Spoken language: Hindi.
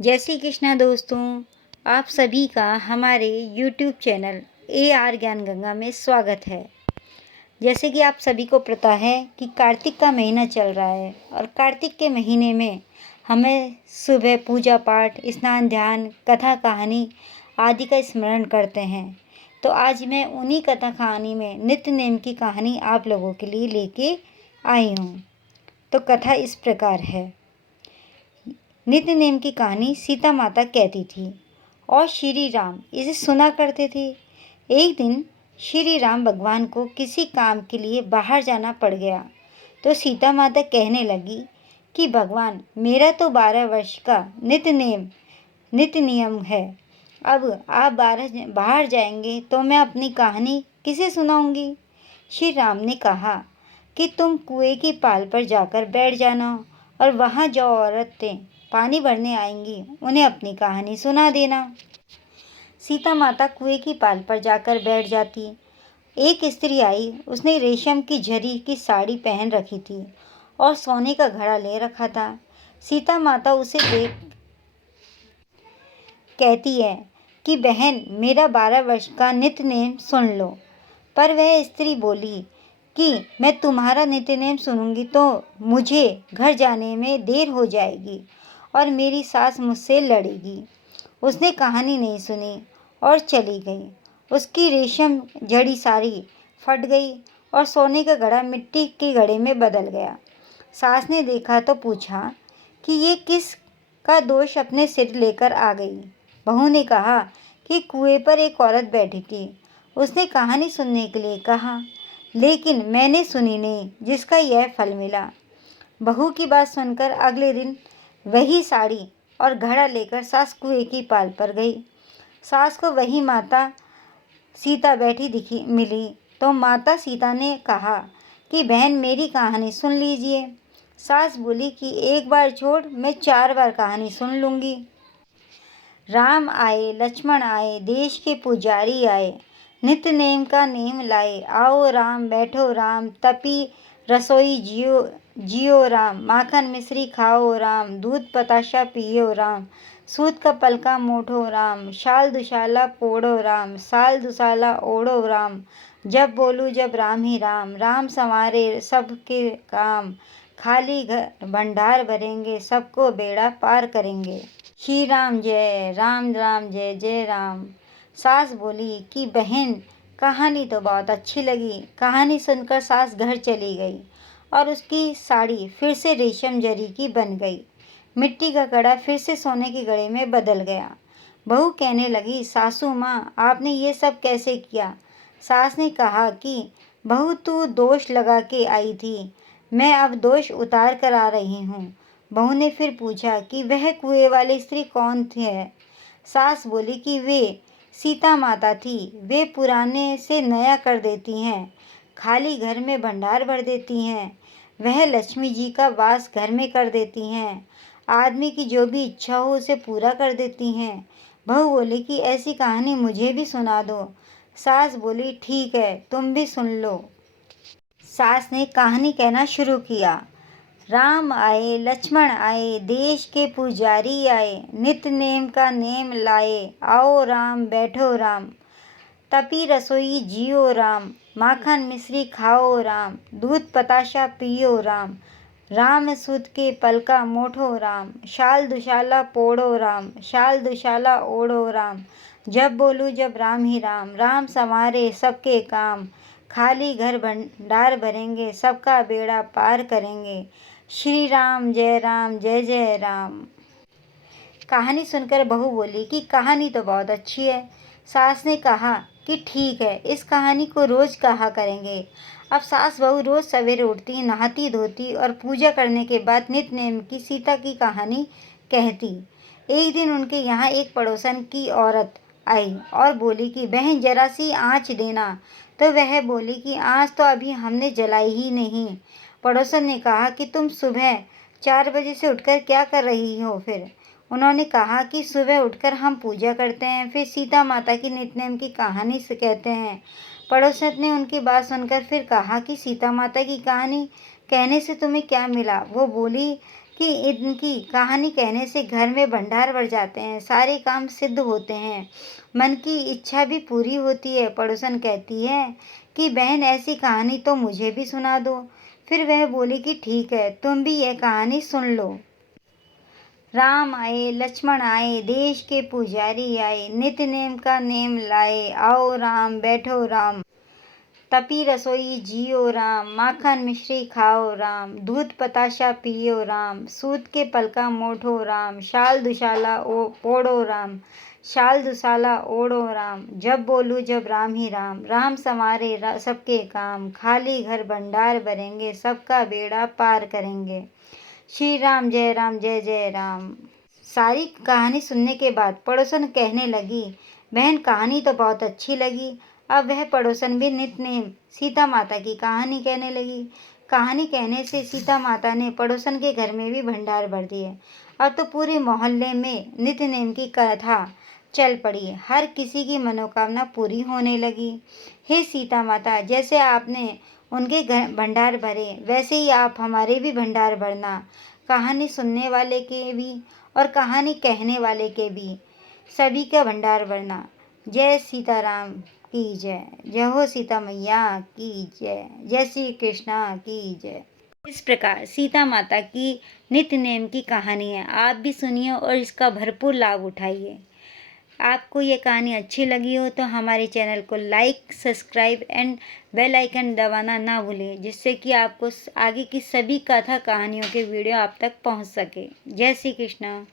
जय श्री कृष्णा दोस्तों, आप सभी का हमारे यूट्यूब चैनल AR ज्ञान गंगा में स्वागत है। जैसे कि आप सभी को पता है कि कार्तिक का महीना चल रहा है और कार्तिक के महीने में हमें सुबह पूजा पाठ, स्नान, ध्यान, कथा कहानी आदि का स्मरण करते हैं। तो आज मैं उन्हीं कथा कहानी में नित्य नेम की कहानी आप लोगों के लिए लेके आई हूँ। तो कथा इस प्रकार है। नित्य नेम की कहानी सीता माता कहती थी और श्री राम इसे सुना करते थे। एक दिन श्री राम भगवान को किसी काम के लिए बाहर जाना पड़ गया तो सीता माता कहने लगी कि भगवान, मेरा तो 12 वर्ष का नित्य नियम है। अब आप बाहर जाएंगे तो मैं अपनी कहानी किसे सुनाऊंगी। श्री राम ने कहा कि तुम कुएं की पाल पर जाकर बैठ जाना और वहाँ जो औरतें पानी भरने आएंगी उन्हें अपनी कहानी सुना देना। सीता माता कुएं की पाल पर जाकर बैठ जाती। एक स्त्री आई, उसने रेशम की झरी की साड़ी पहन रखी थी और सोने का घड़ा ले रखा था। सीता माता उसे देख कहती है कि बहन, मेरा 12 वर्ष का नित्य नेम सुन लो। पर वह स्त्री बोली कि मैं तुम्हारा नित्य नेम सुनूंगी तो मुझे घर जाने में देर हो जाएगी और मेरी सास मुझसे लड़ेगी। उसने कहानी नहीं सुनी और चली गई। उसकी रेशम जड़ी साड़ी फट गई और सोने का घड़ा मिट्टी के घड़े में बदल गया। सास ने देखा तो पूछा कि ये किस का दोष अपने सिर लेकर आ गई। बहू ने कहा कि कुएं पर एक औरत बैठी थी। उसने कहानी सुनने के लिए कहा, लेकिन मैंने सुनी नहीं, जिसका यह फल मिला। बहू की बात सुनकर अगले दिन वही साड़ी और घड़ा लेकर सास कुएं की पाल पर गई। सास को वही माता सीता बैठी मिली तो माता सीता ने कहा कि बहन, मेरी कहानी सुन लीजिए। सास बोली कि एक बार छोड़, मैं 4 बार कहानी सुन लूँगी। राम आए, लक्ष्मण आए, देश के पुजारी आए, नित्य नेम का नेम लाए। आओ राम, बैठो राम, तपी रसोई जियो राम, माखन मिश्री खाओ राम, दूध बताशा पियो राम, सूत का पलका मोठो राम, शाल दुशाला पोड़ो राम, साल दुसाला ओढ़ो राम, जब बोलूँ जब राम ही राम, राम संवारे सबके काम, खाली घर भंडार भरेंगे, सबको बेड़ा पार करेंगे। श्री राम जय राम, राम जय जय राम। सास बोली कि बहन, कहानी तो बहुत अच्छी लगी। कहानी सुनकर सास घर चली गई और उसकी साड़ी फिर से रेशम जरी की बन गई। मिट्टी का घड़ा फिर से सोने के घड़े में बदल गया। बहू कहने लगी, सासू माँ, आपने ये सब कैसे किया। सास ने कहा कि बहू, तू दोष लगा के आई थी, मैं अब दोष उतार कर आ रही हूँ। बहू ने फिर पूछा कि वह कुएं वाली स्त्री कौन थी है। सास बोली कि वे सीता माता थी। वे पुराने से नया कर देती हैं, खाली घर में भंडार भर देती हैं। वह लक्ष्मी जी का वास घर में कर देती हैं। आदमी की जो भी इच्छा हो उसे पूरा कर देती हैं। बहू बोली कि ऐसी कहानी मुझे भी सुना दो। सास बोली, ठीक है, तुम भी सुन लो। सास ने कहानी कहना शुरू किया। राम आए, लक्ष्मण आए, देश के पुजारी आए, नित्य नेम का नेम लाए। आओ राम, बैठो राम, तपी रसोई जियो राम, माखन मिश्री खाओ राम, दूध बताशा पियो राम, राम सूत के पलका मोठो राम, शाल दुशाला पोड़ो राम, शाल दुशाला ओढ़ो राम, जब बोलूँ जब राम ही राम, राम संवारे सबके काम, खाली घर भंडार भरेंगे, सबका बेड़ा पार करेंगे। श्री राम जय जय राम। कहानी सुनकर बहू बोली कि कहानी तो बहुत अच्छी है। सास ने कहा कि ठीक है, इस कहानी को रोज कहा करेंगे। अब सास बहू रोज सवेरे उठती, नहाती धोती और पूजा करने के बाद नित्य नेम की सीता की कहानी कहती। एक दिन उनके यहाँ एक पड़ोसन की औरत आई और बोली कि बहन, जरा सी आँच देना। तो वह बोली कि आँच तो अभी हमने जलाई ही नहीं। पड़ोसन ने कहा कि तुम सुबह 4 बजे से उठकर क्या कर रही हो फिर। उन्होंने कहा कि सुबह उठकर हम पूजा करते हैं, फिर सीता माता की नित्य नेम की कहानी से कहते हैं। पड़ोसन ने उनकी बात सुनकर फिर कहा कि सीता माता की कहानी कहने से तुम्हें क्या मिला। वो बोली कि इनकी कहानी कहने से घर में भंडार भर जाते हैं, सारे काम सिद्ध होते हैं, मन की इच्छा भी पूरी होती है। पड़ोसन कहती है कि बहन ऐसी कहानी तो मुझे भी सुना दो। फिर वह बोली कि ठीक है, तुम भी यह कहानी सुन लो। राम आए, लक्ष्मण आए, देश के पुजारी आए, नित्य नेम का नेम लाए, आओ राम बैठो राम, तपी रसोई जियो राम, माखन मिश्री खाओ राम, दूध बताशा पियो राम, सूत के पलका मोठो राम, शाल दुशाला ओढ़ो राम, शाल दुशाला ओढ़ो राम, जब बोलूं जब राम ही राम, राम संवारे सबके काम, खाली घर भंडार भरेंगे, सबका बेड़ा पार करेंगे, श्री राम जय जय राम। सारी कहानी सुनने के बाद पड़ोसन कहने लगी, बहन कहानी तो बहुत अच्छी लगी। अब वह पड़ोसन भी नित्य नेम सीता माता की कहानी कहने लगी। कहानी कहने से सीता माता ने पड़ोसन के घर में भी भंडार भर दिए। अब तो पूरे मोहल्ले में नित्य नेम की कथा चल पड़ी, हर किसी की मनोकामना पूरी होने लगी। हे सीता माता, जैसे आपने उनके घर भंडार भरे, वैसे ही आप हमारे भी भंडार भरना, कहानी सुनने वाले के भी और कहानी कहने वाले के भी, सभी का भंडार भरना। जय सीताराम की जय, जय हो सीता मैया की जय, जय श्री कृष्णा की जय। इस प्रकार सीता माता की नित्य नेम की कहानी है, आप भी सुनिए और इसका भरपूर लाभ उठाइए। आपको ये कहानी अच्छी लगी हो तो हमारे चैनल को like, subscribe and bell icon दबाना ना भूलें, जिससे कि आपको आगे की सभी कथा कहानियों के वीडियो आप तक पहुंच सके। जय श्री कृष्णा।